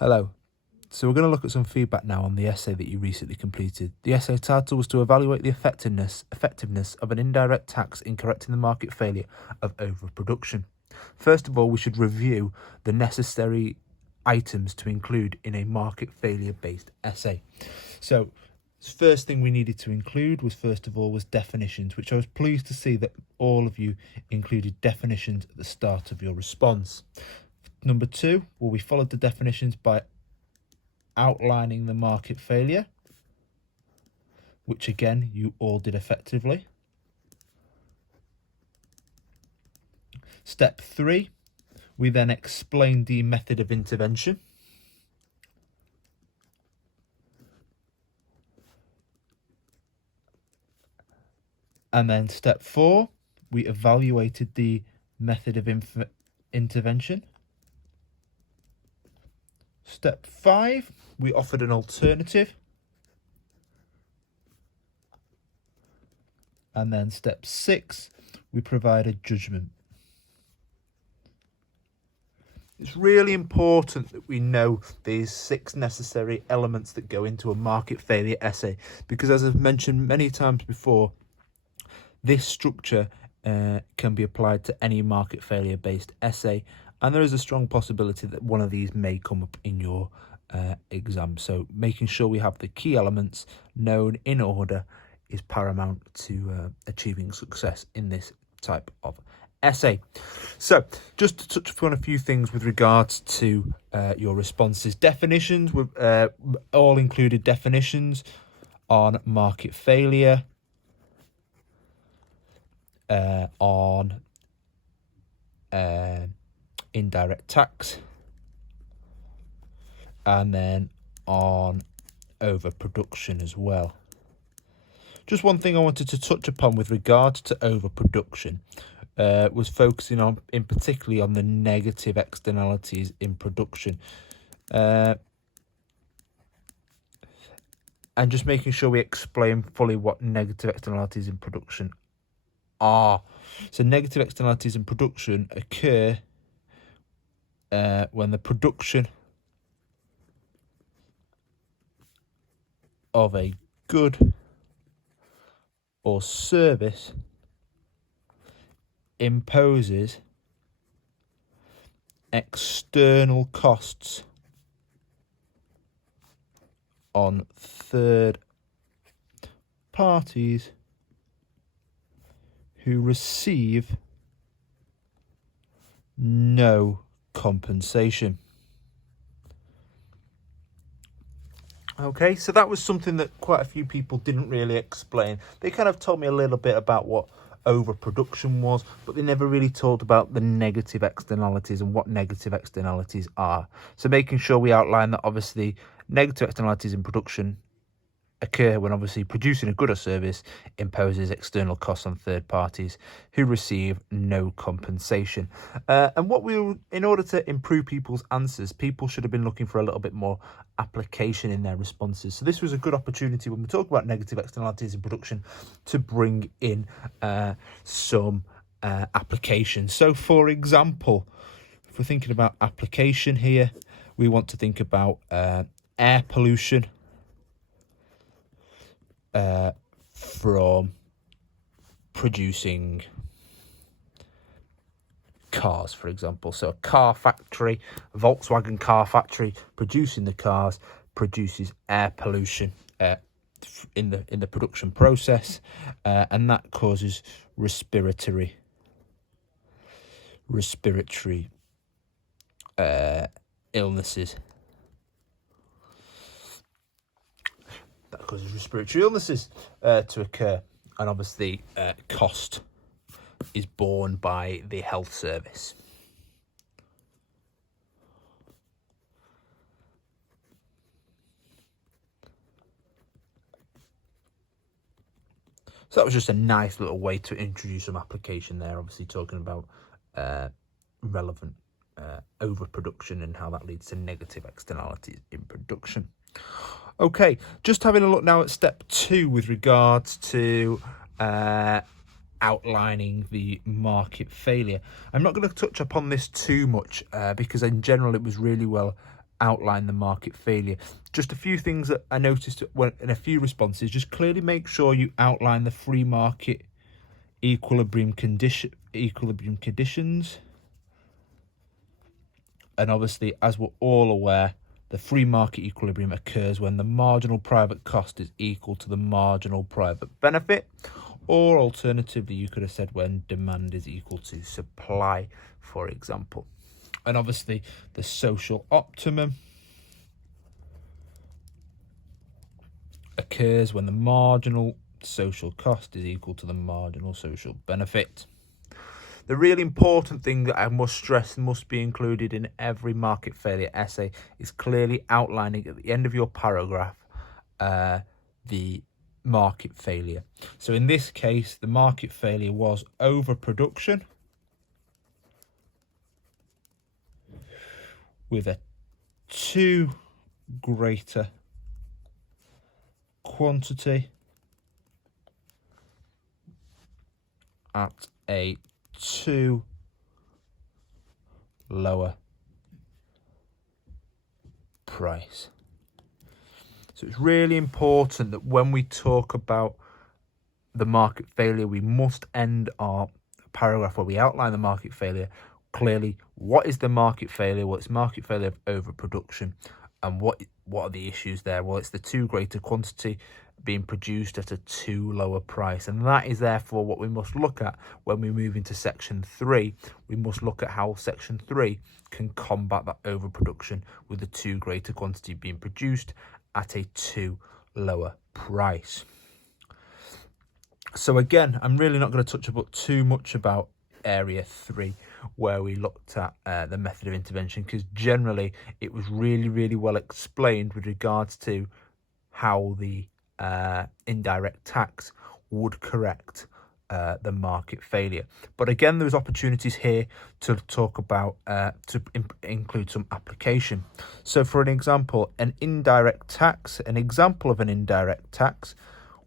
Hello. So we're going to look at some feedback now on the essay that you recently completed. The essay title was to evaluate the effectiveness of an indirect tax in correcting the market failure of overproduction. First of all, we should review the necessary items to include in a market failure based essay. So first thing we needed to include was definitions, which I was pleased to see that all of you included definitions at the start of your response. Number two, we followed the definitions by outlining the market failure, which again you all did effectively. Step 3, we then explained the method of intervention. And then step 4, we evaluated the method of intervention. Step 5, we offered an alternative. And then step 6, we provided judgment. It's really important that we know these 6 necessary elements that go into a market failure essay, because as I've mentioned many times before, this structure can be applied to any market failure based essay, and there is a strong possibility that one of these may come up in your exam. So making sure we have the key elements known in order is paramount to achieving success in this type of essay. So just to touch upon a few things with regards to your responses. Definitions, we've all included definitions on market failure, on indirect tax, and then on overproduction as well. Just one thing I wanted to touch upon with regards to overproduction was focusing on, in particularly on the negative externalities in production, and just making sure we explain fully what negative externalities in production are. So negative externalities in production occur when the production of a good or service imposes external costs on third parties who receive no compensation. Okay, so that was something that quite a few people didn't really explain. They kind of told me a little bit about what overproduction was, but they never really talked about the negative externalities and what negative externalities are. So making sure we outline that obviously negative externalities in production occur when obviously producing a good or service imposes external costs on third parties who receive no compensation. And in order to improve people's answers, people should have been looking for a little bit more application in their responses. So this was a good opportunity when we talk about negative externalities in production to bring in some application. So for example, if we're thinking about application here, we want to think about air pollution from producing cars, for example. So a car factory, a Volkswagen car factory producing the cars, produces air pollution in the production process, and that causes respiratory illnesses. That causes respiratory illnesses to occur, and obviously cost is borne by the health service. So that was just a nice little way to introduce some application there, obviously talking about relevant overproduction and how that leads to negative externalities in production. Okay, just having a look now at step 2 with regards to outlining the market failure. I'm not going to touch upon this too much because in general it was really well outline the market failure. Just a few things that I noticed in a few responses. Just clearly make sure you outline the free market equilibrium conditions. And obviously, as we're all aware, the free market equilibrium occurs when the marginal private cost is equal to the marginal private benefit, or alternatively, you could have said when demand is equal to supply, for example. And obviously, the social optimum occurs when the marginal social cost is equal to the marginal social benefit. The really important thing that I must stress must be included in every market failure essay is clearly outlining at the end of your paragraph the market failure. So in this case, the market failure was overproduction with a too greater quantity at a too lower price. So it's really important that when we talk about the market failure, we must end our paragraph where we outline the market failure clearly. What is the market failure? Well, it's market failure of overproduction. And what are the issues there? Well, it's the too greater quantity being produced at a too lower price. And that is therefore what we must look at when we move into section 3. We must look at how section 3 can combat that overproduction with the too greater quantity being produced at a too lower price. So again, I'm really not going to touch about too much about area 3 where we looked at the method of intervention, because generally it was really well explained with regards to how the indirect tax would correct the market failure. But again, there's opportunities here to talk about include some application. So for an example, an example of an indirect tax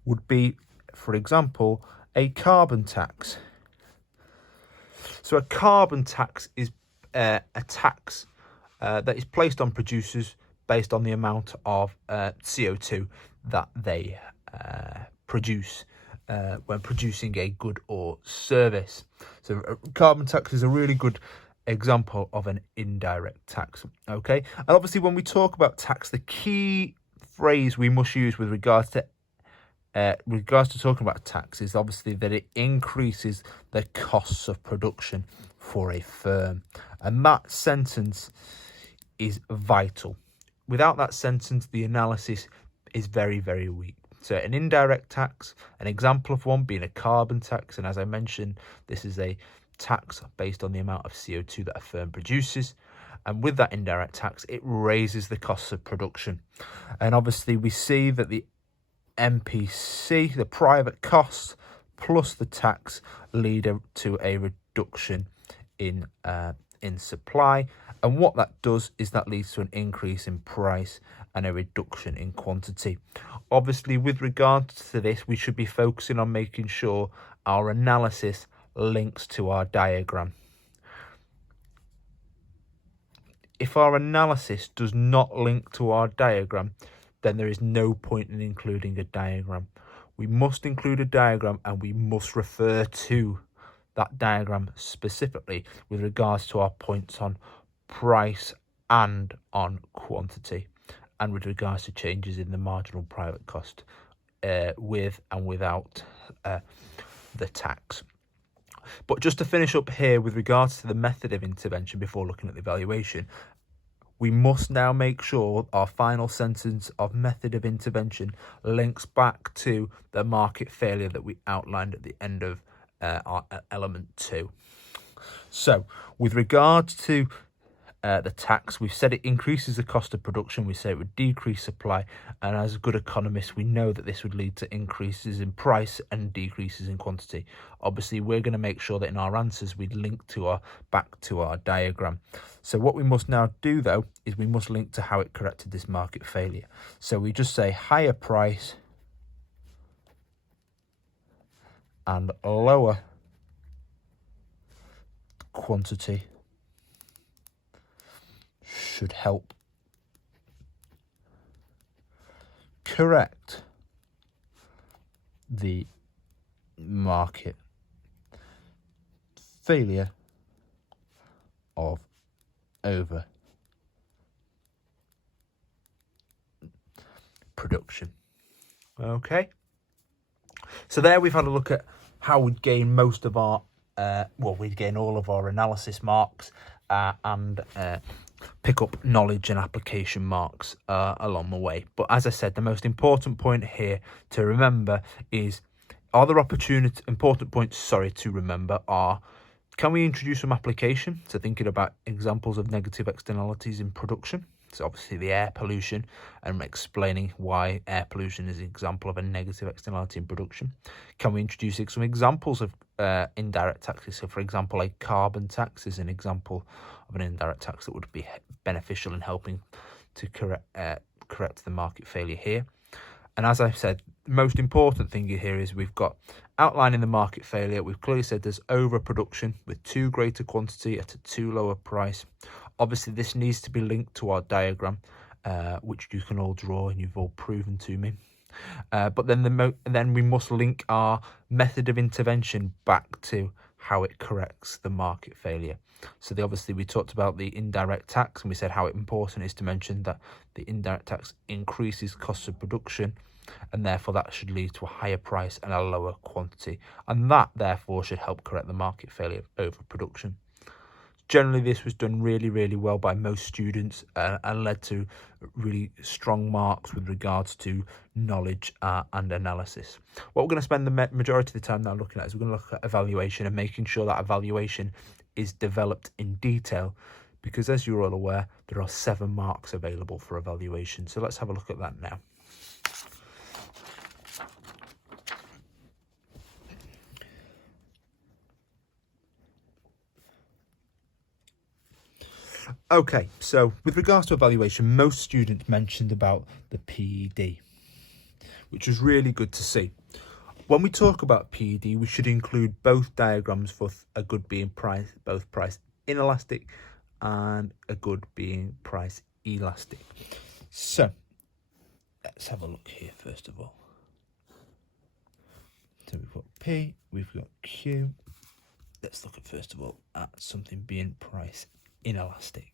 would be, for example, a carbon tax. So a carbon tax is a tax that is placed on producers based on the amount of CO2 that they produce when producing a good or service. So a carbon tax is a really good example of an indirect tax. Okay, and obviously when we talk about tax, the key phrase we must use with regards to talking about tax is obviously that it increases the costs of production for a firm, and that sentence is vital. Without that sentence, the analysis is very weak. So an indirect tax, an example of one being a carbon tax, and as I mentioned, this is a tax based on the amount of CO2 that a firm produces. And with that indirect tax, it raises the costs of production. And obviously we see that the MPC, the private costs plus the tax, lead to a reduction in supply. And what that does is that leads to an increase in price and a reduction in quantity. Obviously, with regards to this, we should be focusing on making sure our analysis links to our diagram. If our analysis does not link to our diagram, then there is no point in including a diagram. We must include a diagram, and we must refer to that diagram specifically with regards to our points on price and on quantity, and with regards to changes in the marginal private cost with and without the tax. But just to finish up here with regards to the method of intervention before looking at the evaluation, we must now make sure our final sentence of method of intervention links back to the market failure that we outlined at the end of our element 2. So with regards to the tax, we've said it increases the cost of production. We say it would decrease supply, and as good economists, we know that this would lead to increases in price and decreases in quantity. Obviously, we're going to make sure that in our answers we link back to our diagram. So what we must now do, though, is we must link to how it corrected this market failure. So we just say higher price and lower quantity should help correct the market failure of overproduction. Okay, so there we've had a look at how we'd gain most of our we'd gain all of our analysis marks and pick up knowledge and application marks along the way. But as I said, the most important point here to remember is, important points to remember are, can we introduce some application? So thinking about examples of negative externalities in production. So obviously the air pollution, and explaining why air pollution is an example of a negative externality in production. Can we introduce some examples of indirect taxes? So for example, a carbon tax is an example of an indirect tax that would be beneficial in helping to correct the market failure here. And as I've said, the most important thing here is we've got outlining the market failure. We've clearly said there's overproduction with too great a quantity at a too low a price. Obviously, this needs to be linked to our diagram, which you can all draw and you've all proven to me. But then we must link our method of intervention back to how it corrects the market failure. So obviously we talked about the indirect tax, and we said how important it is to mention that the indirect tax increases costs of production, and therefore that should lead to a higher price and a lower quantity, and that therefore should help correct the market failure of overproduction. Generally, this was done really, really well by most students and led to really strong marks with regards to knowledge and analysis. What we're going to spend the majority of the time now looking at is we're going to look at evaluation and making sure that evaluation is developed in detail, because as you're all aware, there are 7 marks available for evaluation. So let's have a look at that now. Okay, so with regards to evaluation, most students mentioned about the PED, which was really good to see. When we talk about PED, we should include both diagrams for a good being both price inelastic and a good being price elastic. So let's have a look here first of all. So we've got P, we've got Q. Let's look at first of all at something being price inelastic.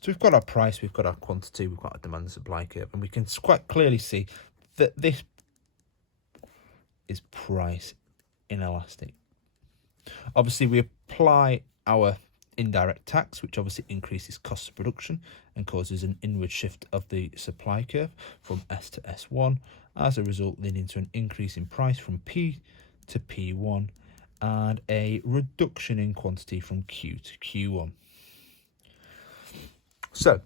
So we've got our price, we've got our quantity, we've got our demand and supply curve, and we can quite clearly see that this is price inelastic. Obviously, we apply our indirect tax, which obviously increases cost of production and causes an inward shift of the supply curve from S to S1, as a result leading to an increase in price from P to P1 and a reduction in quantity from Q to Q1. So,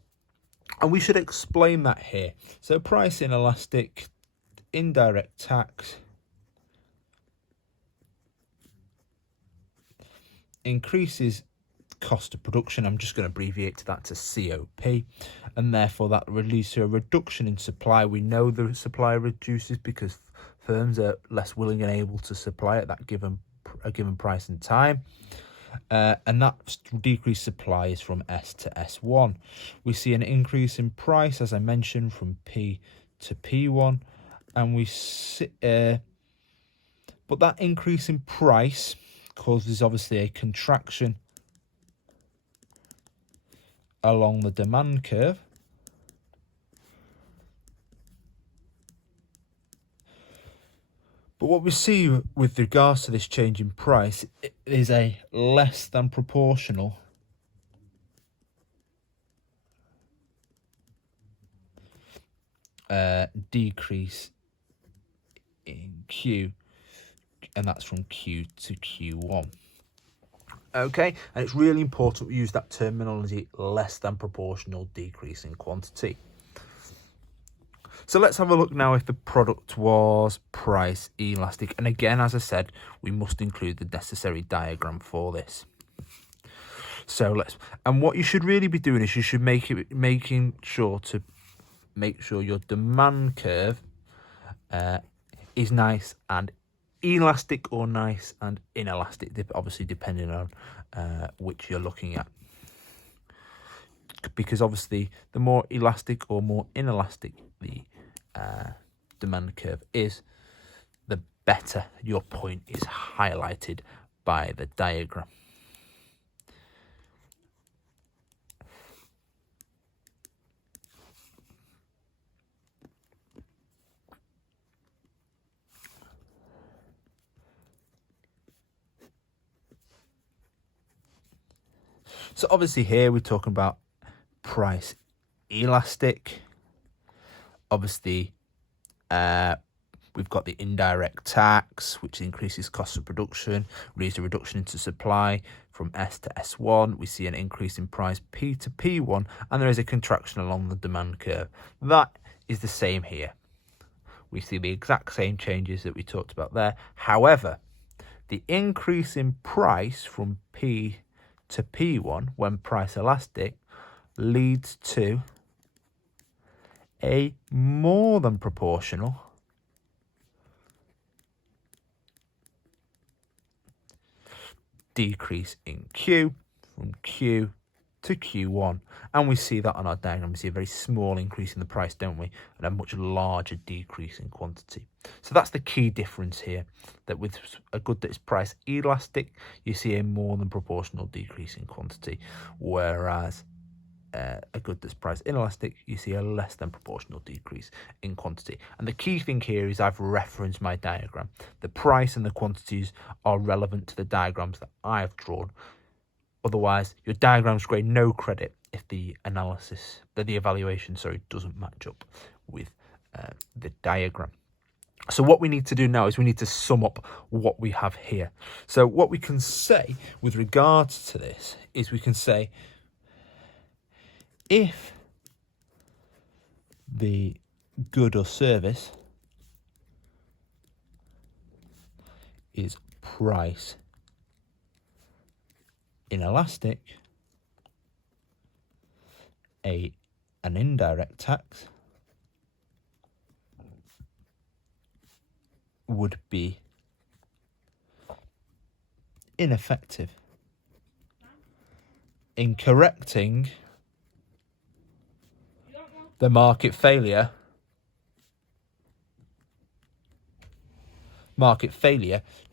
and we should explain that here. So price inelastic, indirect tax increases cost of production. I'm just going to abbreviate to that to COP, and therefore that leads to a reduction in supply. We know the supply reduces because firms are less willing and able to supply at that given price and time. And that decreased supply is from S to S1. We see an increase in price, as I mentioned, from P to P1, and but that increase in price causes obviously a contraction along the demand curve. But what we see with regards to this change in price is a less than proportional decrease in Q, and that's from Q to Q1. Okay, and it's really important we use that terminology, less than proportional decrease in quantity. So let's have a look now if the product was price elastic. And again, as I said, we must include the necessary diagram for this. So and what you should really be doing is you should making sure your demand curve is nice and elastic or nice and inelastic, obviously depending on which you're looking at. Because obviously the more elastic or more inelastic the demand curve is, the better your point is highlighted by the diagram. So obviously here we're talking about price elastic. Obviously we've got the indirect tax, which increases cost of production, leads to a reduction into supply from S to S1. We see an increase in price P to P1, and there is a contraction along the demand curve. That is the same here. We see the exact same changes that we talked about there. However, the increase in price from P to P1 when price elastic leads to a more than proportional decrease in Q from Q to Q1, and we see that on our diagram. We see a very small increase in the price, don't we, and a much larger decrease in quantity. So that's the key difference here, that with a good that is price elastic, you see a more than proportional decrease in quantity, whereas a good that's price inelastic, you see a less than proportional decrease in quantity. And the key thing here is I've referenced my diagram. The price and the quantities are relevant to the diagrams that I've drawn. Otherwise, your diagrams grade no credit if the evaluation, doesn't match up with the diagram. So what we need to do now is we need to sum up what we have here. So what we can say with regards to this is we can say, if the good or service is price inelastic, an indirect tax would be ineffective in correcting the market failure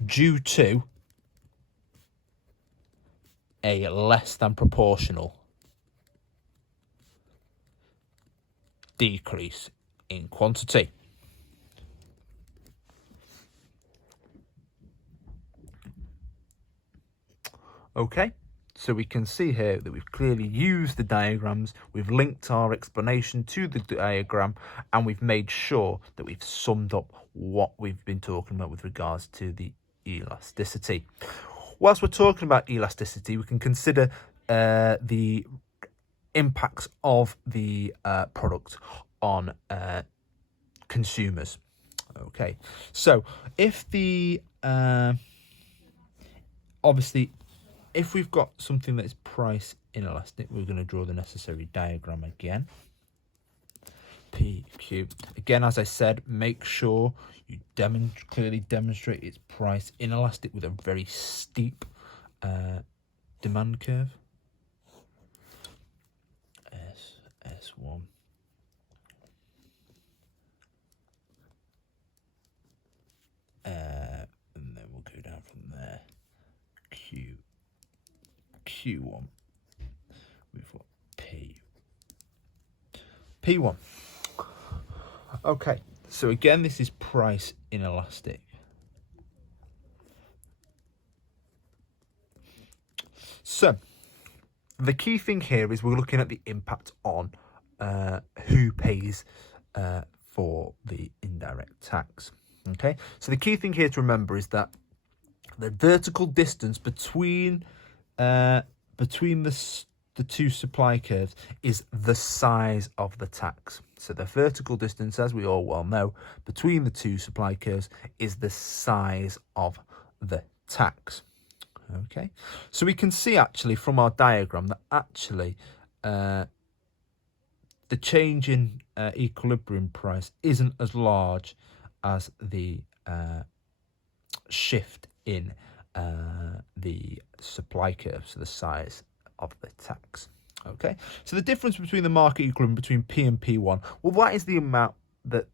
due to a less than proportional decrease in quantity. Okay, so we can see here that we've clearly used the diagrams, we've linked our explanation to the diagram, and we've made sure that we've summed up what we've been talking about with regards to the elasticity. Whilst we're talking about elasticity, we can consider the impacts of the product on consumers. Okay, so if the obviously, if we've got something that is price inelastic, we're going to draw the necessary diagram again. PQ. Again, as I said, make sure you clearly demonstrate it's price inelastic with a very steep demand curve. S1. And then we'll go down from there. Q1. We've got P1. Okay, so again, this is price inelastic. So the key thing here is we're looking at the impact on who pays for the indirect tax. Okay, so the key thing here to remember is that the vertical distance between the two supply curves is the size of the tax. So the vertical distance, as we all well know, between the two supply curves is the size of the tax. Okay, so we can see actually from our diagram that actually the change in equilibrium price isn't as large as the shift in the supply curve, so the size of the tax. Okay, so the difference between the market equilibrium between P and P1, well, that is the amount that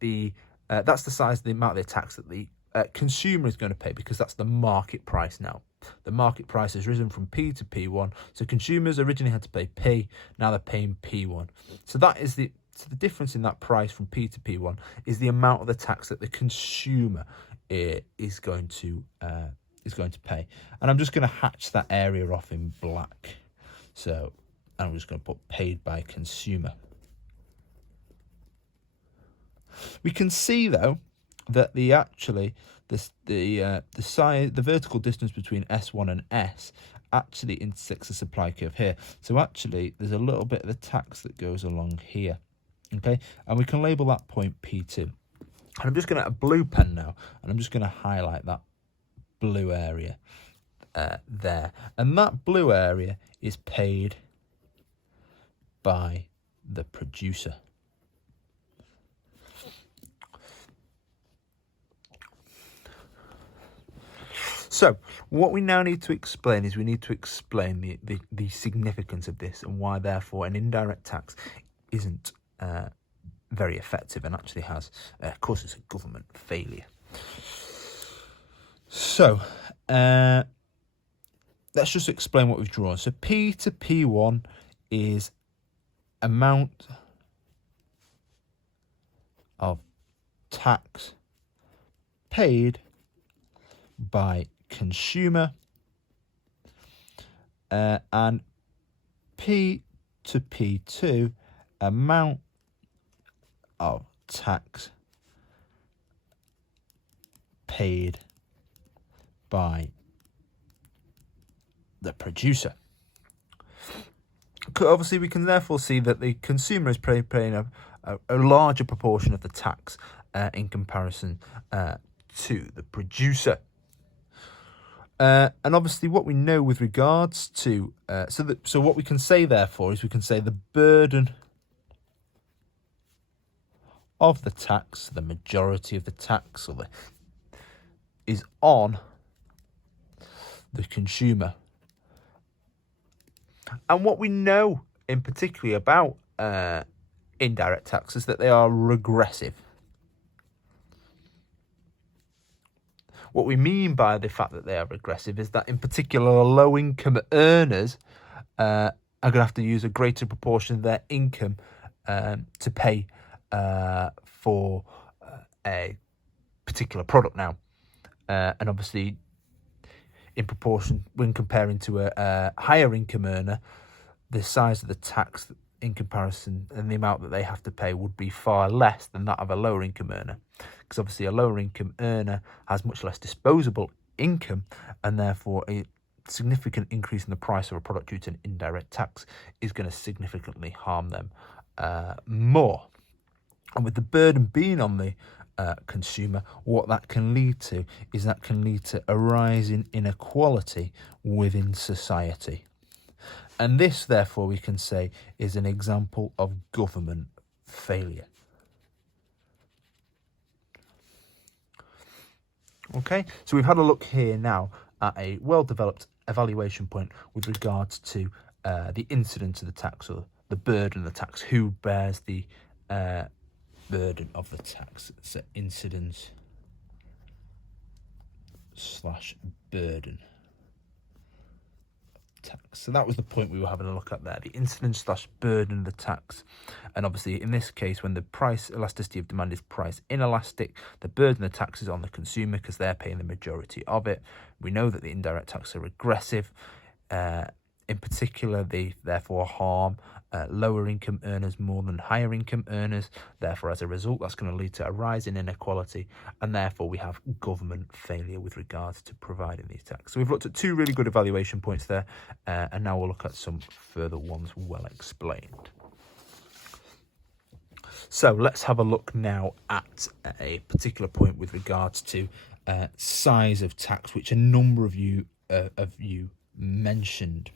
that's the size of the amount of the tax that the consumer is going to pay, because that's the market price now. The market price has risen from P to P1, so consumers originally had to pay P, now they're paying P1. So that is the difference in that price from P to P1 is the amount of the tax that the consumer is going to pay. And I'm just going to hatch that area off in black. So I'm just going to put paid by consumer. We can see though that the vertical distance between S1 and S actually intersects the supply curve here. So actually there's a little bit of the tax that goes along here. Okay, and we can label that point P2. And I'm just going to get a blue pen now, and I'm just going to highlight that blue area there. And that blue area is paid by the producer. So what we now need to explain is we need to explain the significance of this, and why therefore an indirect tax isn't very effective and actually has causes a government failure. So let's just explain what we've drawn. So P to P1 is amount of tax paid by consumer, and P to P2 amount of tax paid by the producer. Obviously, we can therefore see that the consumer is paying a larger proportion of the tax in comparison to the producer. And obviously what we know with regards to, so what we can say therefore is we can say the burden of the tax, the majority of the tax, is on the consumer. And what we know in particular about indirect taxes, that they are regressive. What we mean by the fact that they are regressive is that in particular low-income earners are going to have to use a greater proportion of their income to pay for a particular product now. And obviously, in proportion, when comparing to a higher income earner, the size of the tax in comparison and the amount that they have to pay would be far less than that of a lower income earner. Because obviously a lower income earner has much less disposable income, and therefore a significant increase in the price of a product due to an indirect tax is going to significantly harm them more. And with the burden being on the consumer, what that can lead to is that can lead to a rise in inequality within society. And this, therefore, we can say is an example of government failure. Okay, so we've had a look here now at a well-developed evaluation point with regards to the incidence of the tax, or the burden of the tax. Who bears the burden of the tax? So incidence / burden tax. So that was the point we were having a look at there, the incidence / burden of the tax. And obviously in this case, when the price elasticity of demand is price inelastic, the burden of the tax is on the consumer because they're paying the majority of it. We know that the indirect tax are regressive. In particular, they therefore harm lower income earners more than higher income earners. Therefore, as a result, that's going to lead to a rise in inequality, and therefore we have government failure with regards to providing these taxes. So we've looked at two really good evaluation points there, and now we'll look at some further ones well explained. So let's have a look now at a particular point with regards to size of tax, which a number of you mentioned.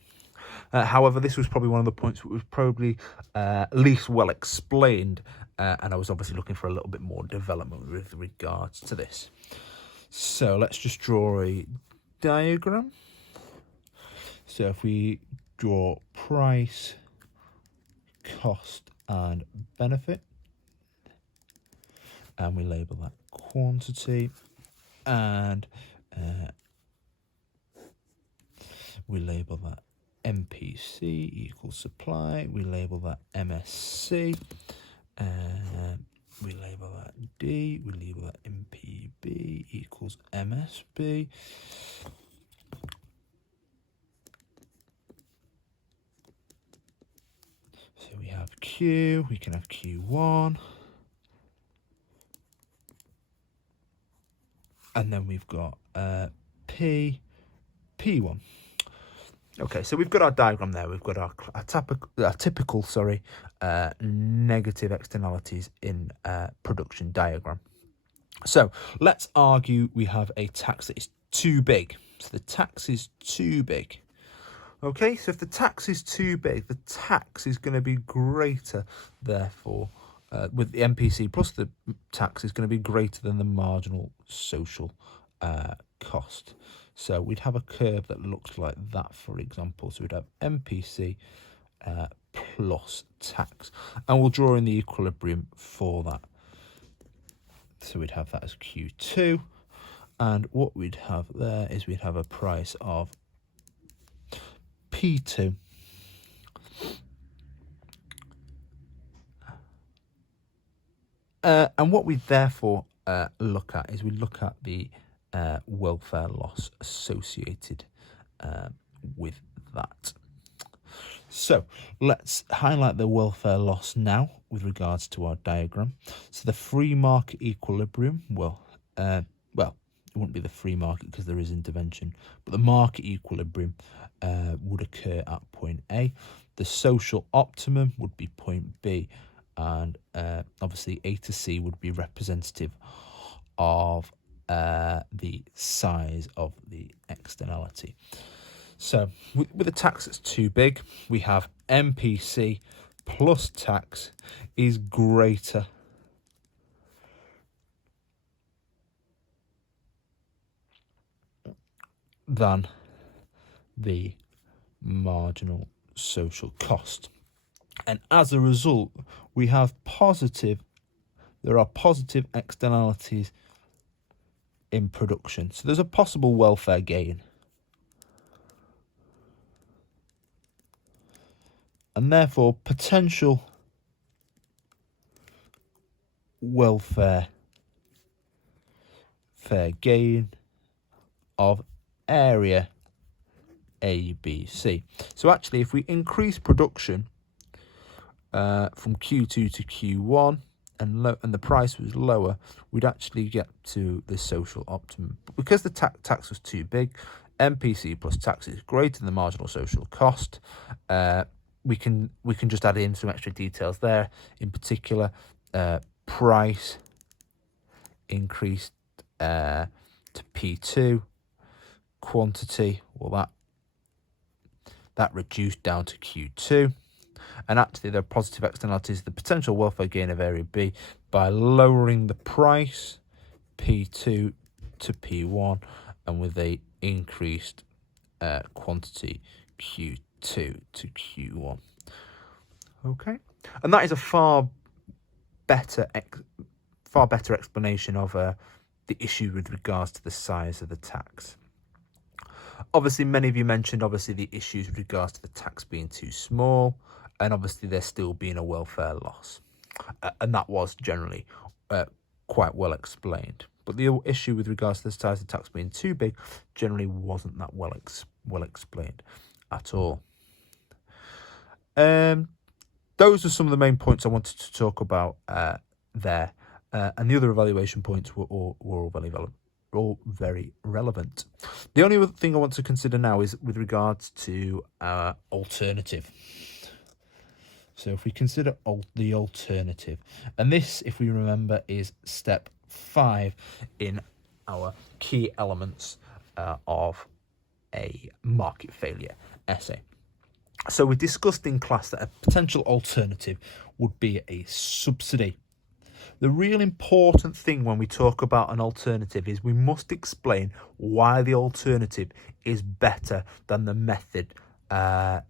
However, this was probably one of the points that was probably least well explained, and I was obviously looking for a little bit more development with regards to this. So let's just draw a diagram. So if we draw price, cost and benefit, and we label that quantity, and we label that MPC equals supply, we label that MSC, we label that D, we label that MPB equals MSB. So we have Q, we can have Q1. And then we've got P, P1. Okay, so we've got our diagram there. We've got our typical negative externalities in production diagram. So let's argue we have a tax that is too big. So the tax is too big. Okay, so if the tax is too big, the tax is going to be greater, therefore, with the MPC plus the tax is going to be greater than the marginal social cost. So we'd have a curve that looks like that, for example. So we'd have MPC plus tax, and we'll draw in the equilibrium for that. So we'd have that as Q2, and what we'd have there is we'd have a price of P2 and what we therefore look at is we look at the welfare loss associated with that. So let's highlight the welfare loss now with regards to our diagram. So the free market equilibrium, it wouldn't be the free market because there is intervention, but the market equilibrium would occur at point A. The social optimum would be point B, and obviously A to C would be representative of the size of the externality. So with a tax that's too big, we have MPC plus tax is greater than the marginal social cost. And as a result, we have there are positive externalities in production. So there's a possible welfare gain. And therefore, potential welfare gain of area A, B, C. So actually, if we increase production from Q2 to Q1 and the price was lower, we'd actually get to the social optimum. But because the tax was too big, MPC plus tax is greater than the marginal social cost. We can just add in some extra details there. In particular, price increased to P2, quantity, well that reduced down to Q2. And actually, there are positive externalities, the potential welfare gain of area B by lowering the price P2 to P1, and with a increased quantity Q2 to Q1. Okay, and that is a far better explanation of the issue with regards to the size of the tax. Obviously, many of you mentioned the issues with regards to the tax being too small, and obviously there still being a welfare loss, and that was generally quite well explained. But the issue with regards to the size of the tax being too big generally wasn't that well explained at all. Those are some of the main points I wanted to talk about there, and the other evaluation points were all very relevant. The only other thing I want to consider now is with regards to alternative. So if we consider the alternative, and this, if we remember, is step 5 in our key elements of a market failure essay. So we discussed in class that a potential alternative would be a subsidy. The real important thing when we talk about an alternative is we must explain why the alternative is better than the method that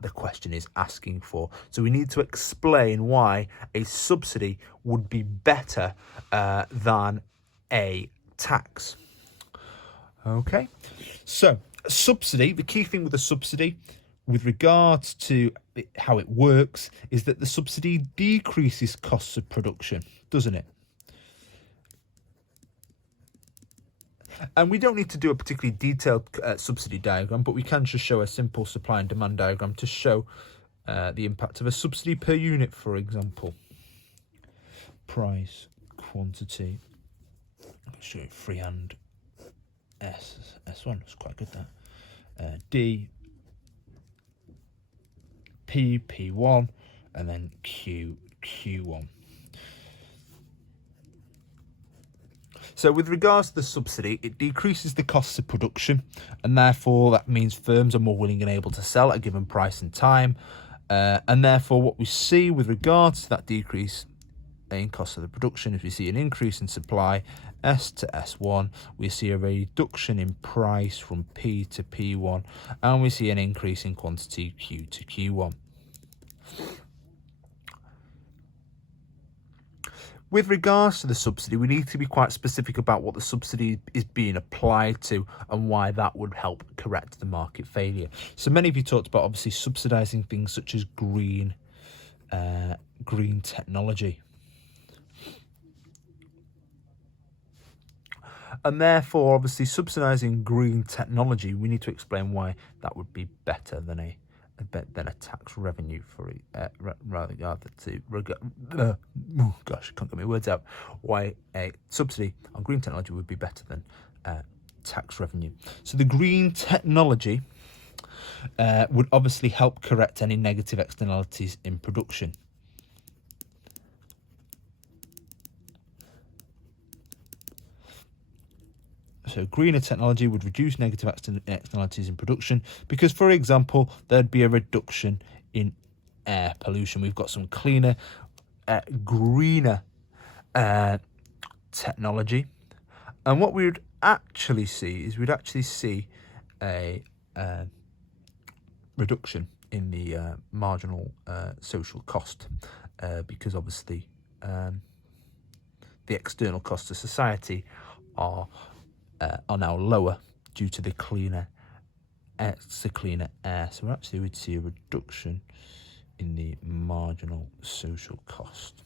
the question is asking for. So we need to explain why a subsidy would be better than a tax. Okay, so subsidy, the key thing with a subsidy with regards to how it works is that the subsidy decreases costs of production, doesn't it? And we don't need to do a particularly detailed subsidy diagram, but we can just show a simple supply and demand diagram to show the impact of a subsidy per unit, for example. Price, quantity, I'll show you freehand, S1, it's quite good that. D, P, P1, and then Q, Q1. So with regards to the subsidy, it decreases the costs of production, and therefore that means firms are more willing and able to sell at a given price and time. And therefore what we see with regards to that decrease in cost of the production is we see an increase in supply, S to S1, we see a reduction in price from P to P1, and we see an increase in quantity, Q to Q1. With regards to the subsidy, we need to be quite specific about what the subsidy is being applied to and why that would help correct the market failure. So many of you talked about obviously subsidising things such as green technology. And therefore, obviously, subsidising green technology, we need to explain why that would be better than a tax revenue for rather to gosh, I can't get my words out. Why a subsidy on green technology would be better than tax revenue. So the green technology would obviously help correct any negative externalities in production. So greener technology would reduce negative externalities in production because, for example, there'd be a reduction in air pollution. We've got some cleaner, greener technology. And what we would actually see is a reduction in the marginal social cost because obviously the external costs to society are now lower due to the cleaner air. So we would see a reduction in the marginal social cost.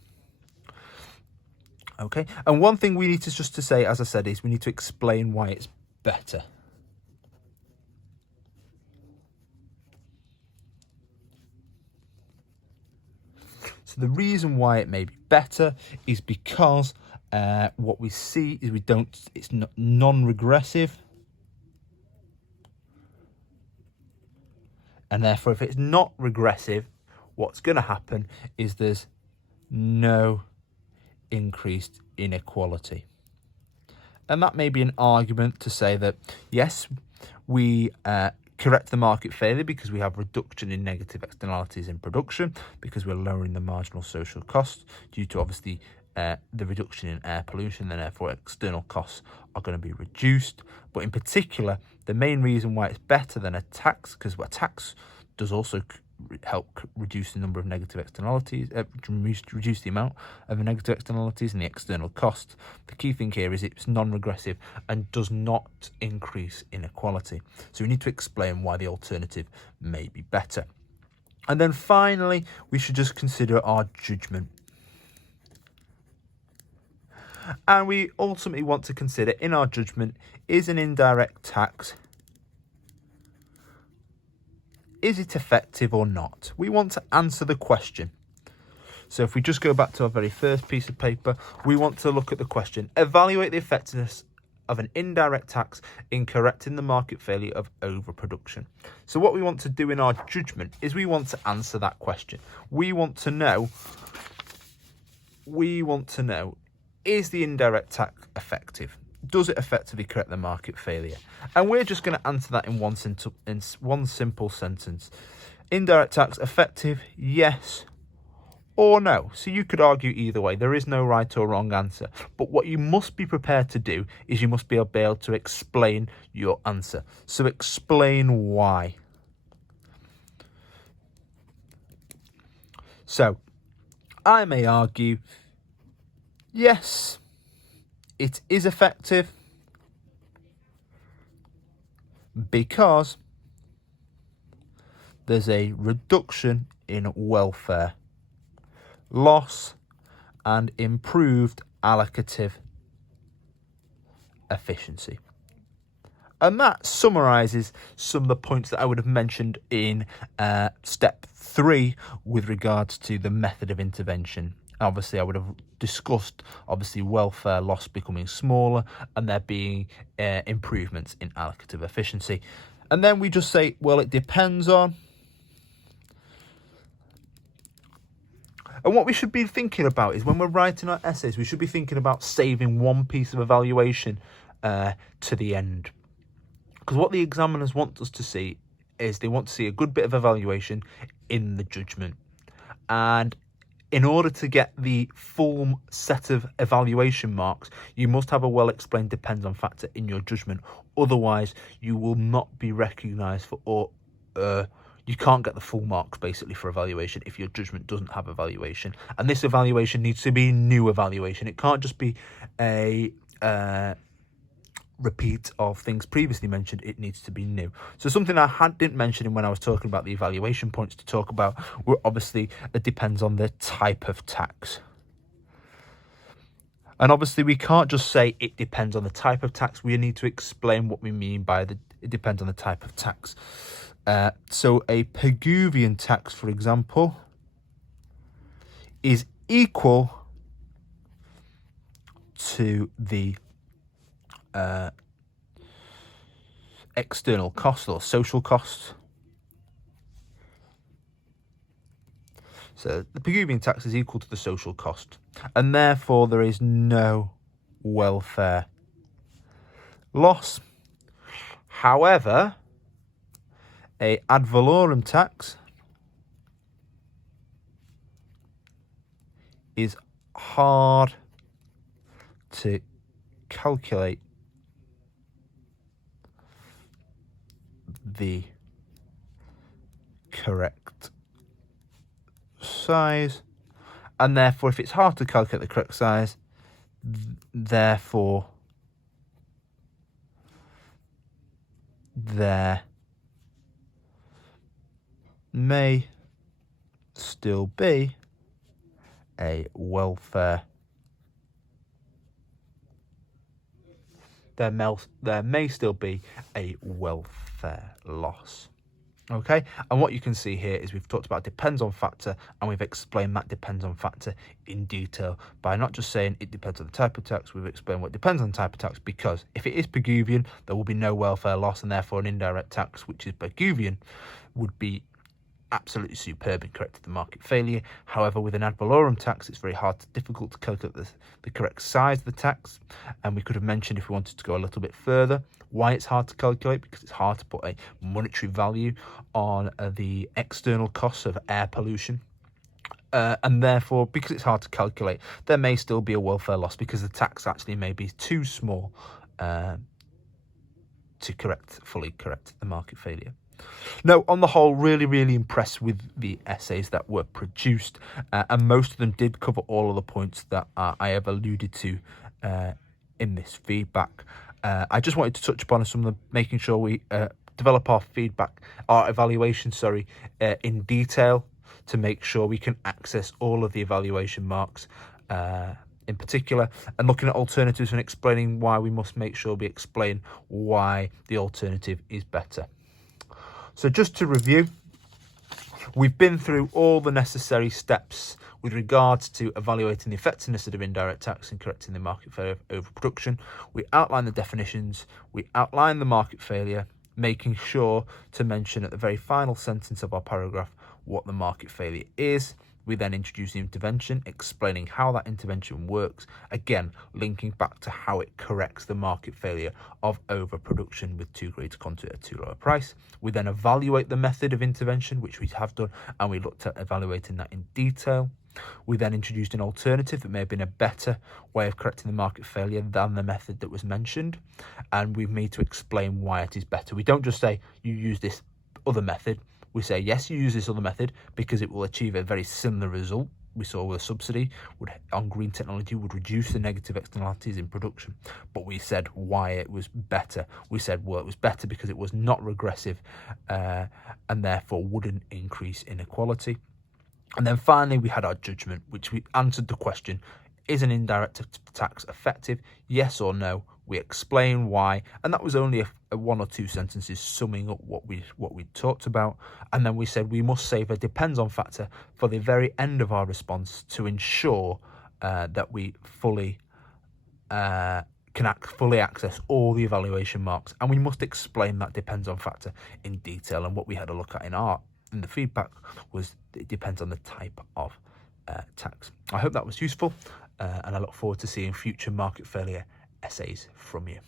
Okay, and one thing we need to just to say, as I said, is we need to explain why it's better. So the reason why it may be better is because what we see is it's non-regressive, and therefore if it's not regressive, what's going to happen is there's no increased inequality. And that may be an argument to say that yes, we correct the market failure because we have reduction in negative externalities in production, because we're lowering the marginal social cost due to obviously the reduction in air pollution, and therefore external costs are going to be reduced. But in particular, the main reason why it's better than a tax, because a tax does also help reduce the number of negative externalities, reduce the amount of negative externalities and the external cost. The key thing here is it's non-regressive and does not increase inequality. So we need to explain why the alternative may be better. And then finally, we should just consider our judgment. And we ultimately want to consider in our judgment, is an indirect tax, is it effective or not? We want to answer the question. So if we just go back to our very first piece of paper, we want to look at the question, evaluate the effectiveness of an indirect tax in correcting the market failure of overproduction. So what we want to do in our judgment is we want to answer that question. We want to know, is the indirect tax effective? Does it effectively correct the market failure? And we're just going to answer that in one simple sentence. Indirect tax effective, yes or no. So you could argue either way. There is no right or wrong answer. But what you must be prepared to do is you must be able to explain your answer. So explain why. So I may argue, yes, it is effective because there's a reduction in welfare loss and improved allocative efficiency. And that summarises some of the points that I would have mentioned in step 3 with regards to the method of intervention. Obviously, I would have discussed, welfare loss becoming smaller and there being improvements in allocative efficiency. And then we just say, well, it depends on. And what we should be thinking about is when we're writing our essays, we should be thinking about saving one piece of evaluation to the end. Because what the examiners want us to see is they want to see a good bit of evaluation in the judgment. And in order to get the full set of evaluation marks, you must have a well-explained depends on factor in your judgment. Otherwise, you will not be recognised for you can't get the full marks basically for evaluation if your judgment doesn't have evaluation. And this evaluation needs to be new evaluation. It can't just be a repeat of things previously mentioned. It needs to be new. So something I didn't mention when I was talking about the evaluation points to talk about were obviously it depends on the type of tax. And obviously we can't just say it depends on the type of tax. We need to explain what we mean by it depends on the type of tax. So a Pigouvian tax, for example, is equal to the external cost or social cost. So the Pigouvian tax is equal to the social cost, and therefore there is no welfare loss. However, a ad valorem tax is hard to calculate the correct size, and therefore if it's hard to calculate the correct size, therefore there may still be a welfare. There may still be a welfare loss. Okay, and what you can see here is we've talked about depends on factor, and we've explained that depends on factor in detail by not just saying it depends on the type of tax. We've explained what depends on type of tax, because if it is Pigouvian, there will be no welfare loss, and therefore an indirect tax, which is Pigouvian, would be absolutely superb and corrected the market failure. However, with an ad valorem tax, it's very difficult to calculate the correct size of the tax, and we could have mentioned, if we wanted to go a little bit further, why it's hard to calculate, because it's hard to put a monetary value on the external costs of air pollution. And therefore, because it's hard to calculate, there may still be a welfare loss because the tax actually may be too small to fully correct the market failure. No, on the whole, really impressed with the essays that were produced, and most of them did cover all of the points that I have alluded to in this feedback. I just wanted to touch upon some of them, making sure we develop our evaluation, in detail, to make sure we can access all of the evaluation marks in particular, and looking at alternatives and explaining why we must make sure we explain why the alternative is better. So just to review, we've been through all the necessary steps with regards to evaluating the effectiveness of indirect tax and correcting the market failure of overproduction. We outlined the definitions, we outlined the market failure, making sure to mention at the very final sentence of our paragraph what the market failure is. We then introduce the intervention, explaining how that intervention works, again linking back to how it corrects the market failure of overproduction with too great a quantity at too low a price. We then evaluate the method of intervention, which we have done, and we looked at evaluating that in detail. We then introduced an alternative that may have been a better way of correcting the market failure than the method that was mentioned, and we've made to explain why it is better. We don't just say you use this other method. We say yes, you use this other method because it will achieve a very similar result. We saw with a subsidy on green technology would reduce the negative externalities in production, but we said why it was better. We said, well, it was better because it was not regressive and therefore wouldn't increase inequality. And then finally, we had our judgment, which we answered the question, is an indirect tax effective? Yes or no? We explain why, and that was only a 1 or 2 sentences summing up what we talked about. And then we said we must save a depends on factor for the very end of our response to ensure that we fully fully access all the evaluation marks, and we must explain that depends on factor in detail. And what we had a look at in the feedback was it depends on the type of tax. I hope that was useful, and I look forward to seeing future market failure essays from you.